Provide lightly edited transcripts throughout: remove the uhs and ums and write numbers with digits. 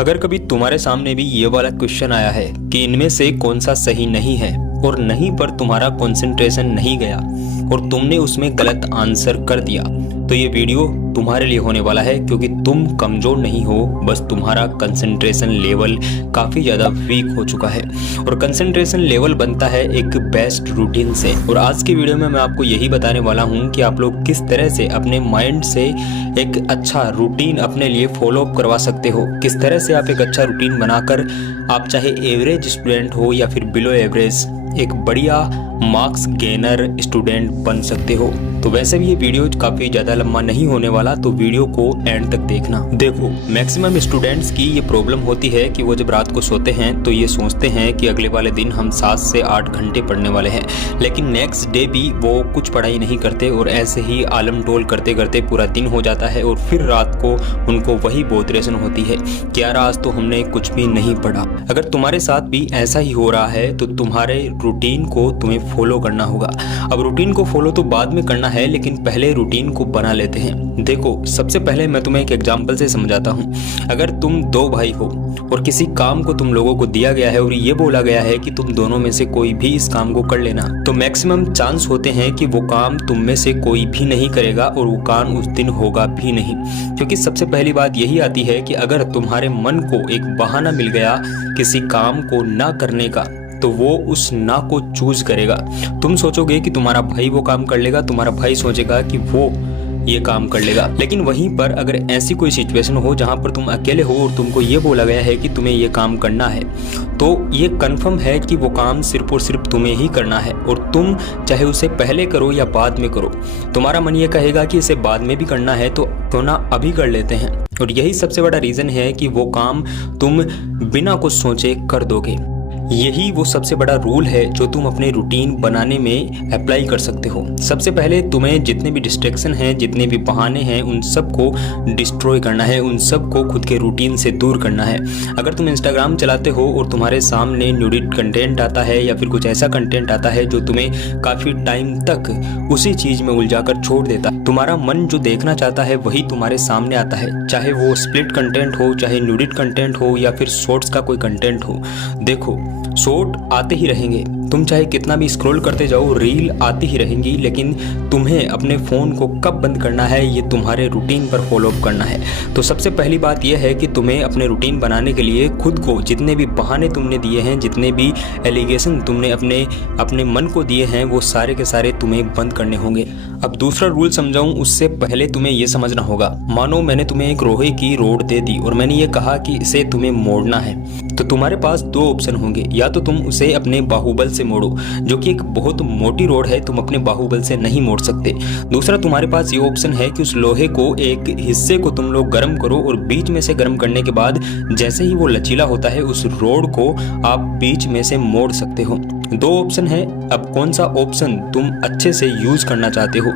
अगर कभी तुम्हारे सामने भी ये वाला क्वेश्चन आया है कि इनमें से कौन सा सही नहीं है और नहीं पर तुम्हारा कंसंट्रेशन नहीं गया और तुमने उसमें गलत आंसर कर दिया, तो ये वीडियो तुम्हारे लिए होने वाला है, क्योंकि तुम कमज़ोर नहीं हो, बस तुम्हारा कंसंट्रेशन लेवल काफ़ी ज़्यादा वीक हो चुका है। और कंसंट्रेशन लेवल बनता है एक बेस्ट रूटीन से। और आज की वीडियो में मैं आपको यही बताने वाला हूँ कि आप लोग किस तरह से अपने माइंड से एक अच्छा रूटीन अपने लिए फॉलो अप करवा सकते हो, किस तरह से आप एक अच्छा रूटीन बनाकर आप चाहे एवरेज स्टूडेंट हो या फिर बिलो एवरेज एक बढ़िया मार्क्स गेनर स्टूडेंट बन सकते हो। तो वैसे भी ये वीडियो काफ़ी ज़्यादा लंबा नहीं होने वाला, तो वीडियो को एंड तक देखना। देखो, मैक्सिमम स्टूडेंट्स की ये प्रॉब्लम होती है कि वो जब रात को सोते हैं तो ये सोचते हैं कि अगले वाले दिन हम 7 से 8 घंटे पढ़ने वाले हैं, लेकिन नेक्स्ट डे भी वो कुछ पढ़ाई नहीं करते और ऐसे ही आलम टोल करते करते पूरा दिन हो जाता है और फिर रात को उनको वही बोधरेशन होती है कि यार आज तो हमने कुछ भी नहीं पढ़ा। अगर तुम्हारे साथ भी ऐसा ही हो रहा है तो तुम्हारे रूटीन को तुम्हें फॉलो करना होगा। अब रूटीन को फॉलो तो बाद में करना है, लेकिन पहले रूटीन को बना लेते हैं। देखो, सबसे पहले मैं तुम्हें एक एग्जांपल से समझाता हूँ। अगर तुम 2 भाई हो और किसी काम को तुम लोगों को दिया गया है और ये बोला गया है कि तुम दोनों में से कोई भी इस काम को कर लेना, तो मैक्सिमम चांस होते हैं कि वो काम तुम में से कोई भी नहीं करेगा और वो काम उस दिन होगा भी नहीं। क्योंकि सबसे पहली बात यही आती है कि अगर तुम्हारे मन को एक बहाना मिल गया किसी काम को ना करने का, तो वो उस ना को चूज करेगा। तुम सोचोगे कि तुम्हारा भाई वो काम कर लेगा, तुम्हारा भाई सोचेगा कि वो ये काम कर लेगा। लेकिन वहीं पर अगर ऐसी कोई सिचुएशन हो जहां पर तुम अकेले हो और तुमको ये बोला गया है कि तुम्हें ये काम करना है, तो ये कंफर्म है कि वो काम सिर्फ और सिर्फ तुम्हें ही करना है और तुम चाहे उसे पहले करो या बाद में करो, तुम्हारा मन ये कहेगा कि इसे बाद में भी करना है तो ना अभी कर लेते हैं। और यही सबसे बड़ा रीज़न है कि वो काम तुम बिना कुछ सोचे कर दोगे। यही वो सबसे बड़ा रूल है जो तुम अपने रूटीन बनाने में अप्लाई कर सकते हो। सबसे पहले तुम्हें जितने भी डिस्ट्रैक्शन हैं, जितने भी बहाने हैं, उन सब को डिस्ट्रॉय करना है, उन सब को खुद के रूटीन से दूर करना है। अगर तुम इंस्टाग्राम चलाते हो और तुम्हारे सामने न्यूडिट कंटेंट आता है या फिर कुछ ऐसा कंटेंट आता है जो तुम्हें काफ़ी टाइम तक उसी चीज़ में उलझा कर छोड़ देता, तुम्हारा मन जो देखना चाहता है वही तुम्हारे सामने आता है, चाहे वो स्प्लिट कंटेंट हो, चाहे न्यूडिट कंटेंट हो या फिर शॉर्ट्स का कोई कंटेंट हो। देखो, शॉर्ट आते ही रहेंगे, तुम चाहे कितना भी स्क्रॉल करते जाओ, रील आती ही रहेंगी, लेकिन तुम्हें अपने फ़ोन को कब बंद करना है ये तुम्हारे रूटीन पर फॉलो अप करना है। तो सबसे पहली बात यह है कि तुम्हें अपने रूटीन बनाने के लिए खुद को जितने भी बहाने तुमने दिए हैं, जितने भी एलिगेशन तुमने अपने मन को दिए हैं, वो सारे के सारे तुम्हें बंद करने होंगे। अब दूसरा रूल समझाऊं उससे पहले तुम्हें ये समझना होगा। मानो मैंने तुम्हें एक लोहे की रोड दे दी और मैंने ये कहा कि इसे तुम्हें मोड़ना है, तो तुम्हारे पास 2 ऑप्शन होंगे। या तो तुम उसे अपने बाहुबल से मोड़ो, जो कि एक बहुत मोटी रोड है, तुम अपने बाहुबल से नहीं मोड़ सकते। दूसरा तुम्हारे पास ये ऑप्शन है कि उस लोहे को एक हिस्से को तुम लोग गर्म करो और बीच में से गर्म करने के बाद जैसे ही वो लचीला होता है उस रोड को आप बीच में से मोड़ सकते हो। 2 ऑप्शन है। अब कौन सा ऑप्शन तुम अच्छे से यूज करना चाहते हो?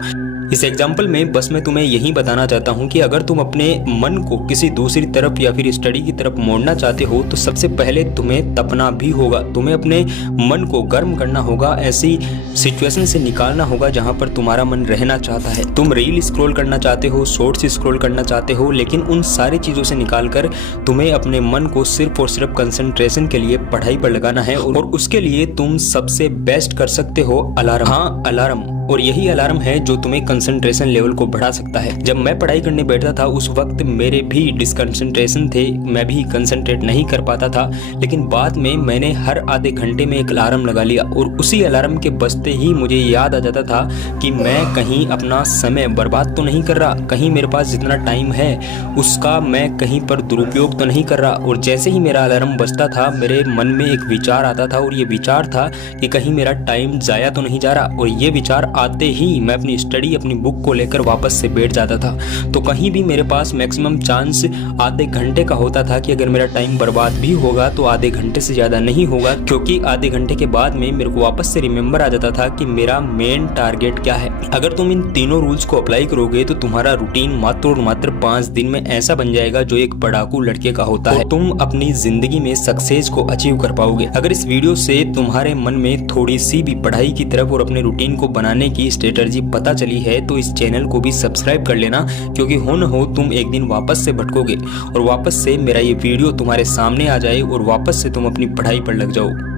इस एग्जाम्पल में बस मैं तुम्हें यही बताना चाहता हूँ कि अगर तुम अपने मन को किसी दूसरी तरफ या फिर स्टडी की तरफ मोड़ना चाहते हो तो सबसे पहले तुम्हें तपना भी होगा, तुम्हें अपने मन को गर्म करना होगा, ऐसी सिचुएशन से निकालना होगा जहाँ पर तुम्हारा मन रहना चाहता है। तुम रील स्क्रॉल करना चाहते हो, शॉर्ट्स स्क्रॉल करना चाहते हो, लेकिन उन सारी चीज़ों से निकाल कर तुम्हें अपने मन को सिर्फ और सिर्फ कंसंट्रेशन के लिए पढ़ाई पर लगाना है। और उसके लिए तुम सबसे बेस्ट कर सकते हो अलार्म। हाँ, अलार्म। और यही अलार्म है जो तुम्हें कंसंट्रेशन लेवल को बढ़ा सकता है। जब मैं पढ़ाई करने बैठता था उस वक्त मेरे भी डिसकंसंट्रेशन थे, मैं भी कंसंट्रेट नहीं कर पाता था, लेकिन बाद में मैंने हर आधे घंटे में एक अलार्म लगा लिया और उसी अलार्म के बजते ही मुझे याद आ जाता था कि मैं कहीं अपना समय बर्बाद तो नहीं कर रहा, कहीं मेरे पास जितना टाइम है उसका मैं कहीं पर दुरुपयोग तो नहीं कर रहा। और जैसे ही मेरा अलार्म बजता था मेरे मन में एक विचार आता था और ये विचार था कि कहीं मेरा टाइम ज़ाया तो नहीं जा रहा, और ये विचार आते ही मैं अपनी स्टडी, अपनी बुक को लेकर वापस से बैठ जाता था। तो कहीं भी मेरे पास मैक्सिमम चांस आधे घंटे का होता था कि अगर मेरा टाइम बर्बाद भी होगा तो आधे घंटे से ज़्यादा नहीं होगा, क्योंकि आधे घंटे के बाद में मेरे को वापस से रिमेंबर आ जाता था कि मेरा मेन टारगेट क्या है। अगर तुम इन तीनों रूल्स को अप्लाई करोगे तो तुम्हारा रूटीन मात्र और मात्र 5 दिन में ऐसा बन जाएगा जो एक पढ़ाकू लड़के का होता है। तुम अपनी जिंदगी में सक्सेस को अचीव कर पाओगे। अगर इस वीडियो से तुम्हारे मन में थोड़ी सी भी पढ़ाई की तरफ और अपने रूटीन को बनाने निकालने की स्ट्रेटजी पता चली है तो इस चैनल को भी सब्सक्राइब कर लेना, क्योंकि हो न हो तुम एक दिन वापस से भटकोगे और वापस से मेरा ये वीडियो तुम्हारे सामने आ जाए और वापस से तुम अपनी पढ़ाई पर लग जाओ।